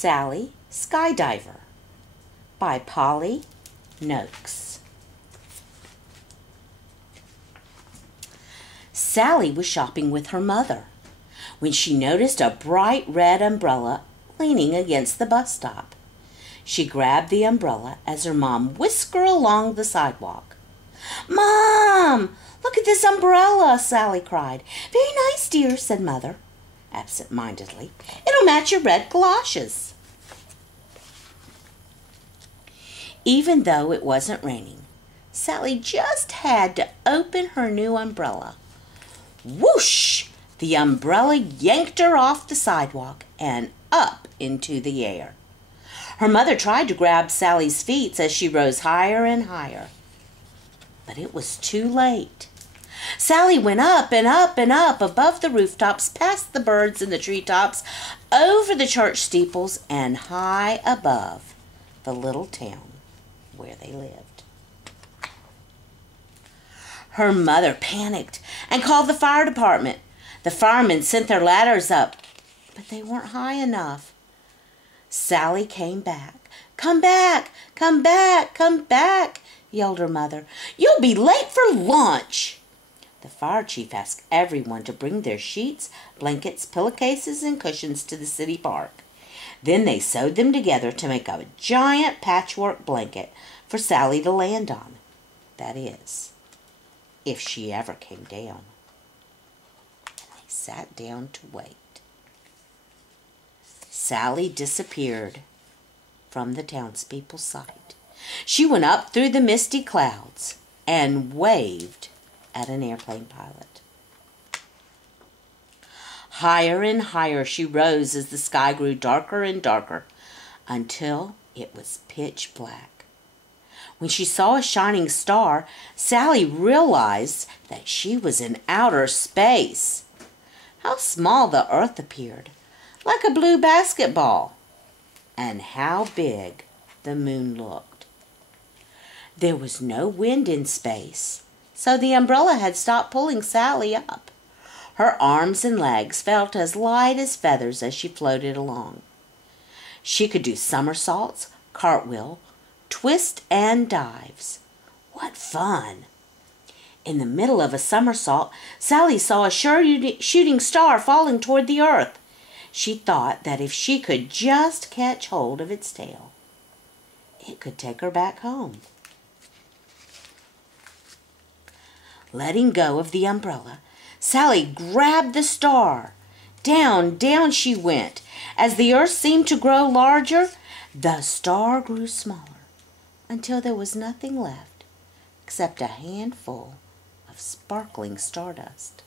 Sally Skydiver by Polly Noakes. Sally was shopping with her mother when she noticed a bright red umbrella leaning against the bus stop. She grabbed the umbrella as her mom whisked her along the sidewalk. "Mom, look at this umbrella," Sally cried. "Very nice, dear," said Mother, absent-mindedly. "It'll match your red galoshes." Even though it wasn't raining, Sally just had to open her new umbrella. Whoosh! The umbrella yanked her off the sidewalk and up into the air. Her mother tried to grab Sally's feet as she rose higher and higher, but it was too late. Sally went up and up and up above the rooftops, past the birds in the treetops, over the church steeples, and high above the little town where they lived. Her mother panicked and called the fire department. The firemen sent their ladders up, but they weren't high enough. Sally came back. "Come back, come back, come back," yelled her mother. "You'll be late for lunch." The fire chief asked everyone to bring their sheets, blankets, pillowcases, and cushions to the city park. Then they sewed them together to make a giant patchwork blanket for Sally to land on. That is, if she ever came down. And they sat down to wait. Sally disappeared from the townspeople's sight. She went up through the misty clouds and waved at an airplane pilot. Higher and higher she rose as the sky grew darker and darker until it was pitch black. When she saw a shining star, Sally realized that she was in outer space. How small the earth appeared, like a blue basketball, and how big the moon looked. There was no wind in space, so the umbrella had stopped pulling Sally up. Her arms and legs felt as light as feathers as she floated along. She could do somersaults, cartwheel, twists, and dives. What fun! In the middle of a somersault, Sally saw a shooting star falling toward the earth. She thought that if she could just catch hold of its tail, it could take her back home. Letting go of the umbrella, Sally grabbed the star. Down, down she went. As the earth seemed to grow larger, the star grew smaller until there was nothing left except a handful of sparkling stardust.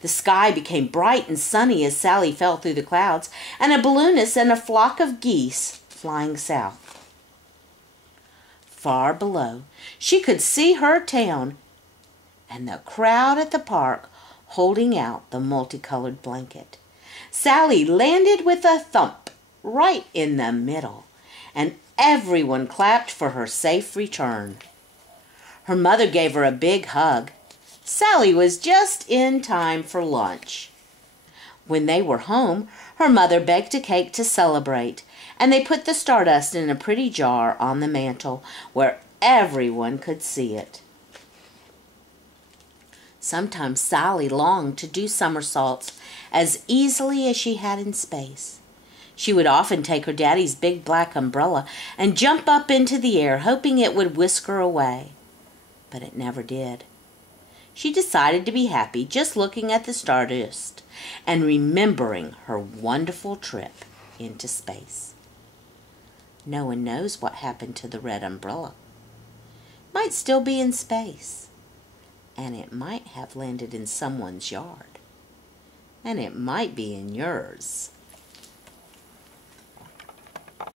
The sky became bright and sunny as Sally fell through the clouds, and a balloonist and a flock of geese flying south. Far below, she could see her town and the crowd at the park holding out the multicolored blanket. Sally landed with a thump right in the middle, and everyone clapped for her safe return. Her mother gave her a big hug. Sally was just in time for lunch. When they were home, her mother baked a cake to celebrate, and they put the stardust in a pretty jar on the mantel where everyone could see it. Sometimes Sally longed to do somersaults as easily as she had in space. She would often take her daddy's big black umbrella and jump up into the air, hoping it would whisk her away. But it never did. She decided to be happy just looking at the stardust and remembering her wonderful trip into space. No one knows what happened to the red umbrella. It might still be in space, and it might have landed in someone's yard, and it might be in yours.